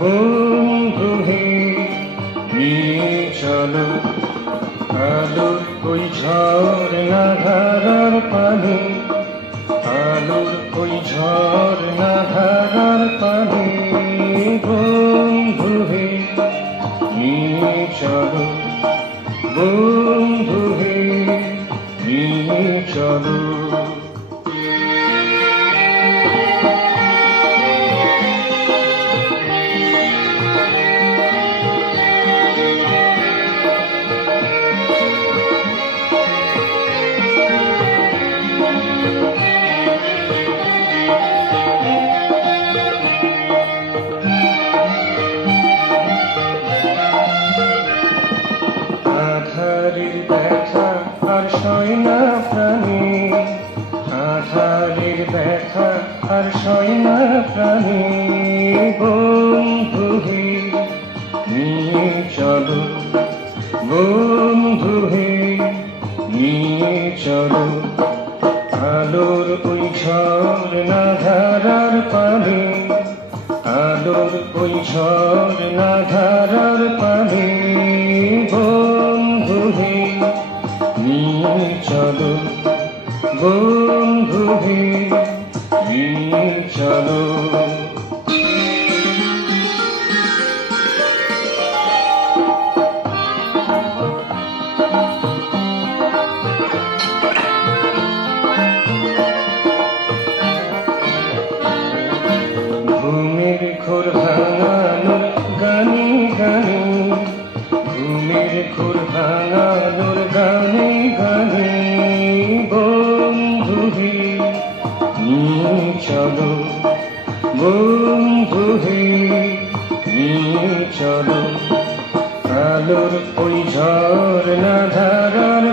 বন্ধু হে নিয়ে চলো আলোর ওই ঝর্ণা ধারার পানি, আলোর ওই ঝর্ণা ধারার পানি। বন্ধু হে নিয়ে চলো, বন্ধু হে নিয়ে চলো। আধারের ব্যথা আর সয় না প্রাণী, আধারের ব্যথা আর সয় না প্রাণী। বন্ধু হে নিয়ে চলো, বন্ধু হে নিয়ে চলো আলোর ওই ঝর্ণা ধারার পানি, আলোর ওই ঝর্ণা ধারার পানি। বন্ধু হে নিয়ে চলো, বন্ধু হে নিয়ে চলো। ঘুমের ঘোর ভাঙানোর গানে গানে, ঘুমের ঘোর ভাঙানোর গানে গানে। বন্ধু হে নিয়ে চলো, বন্ধু হে নিয়ে চলো আলোর ওই ঝর্ণা ধারার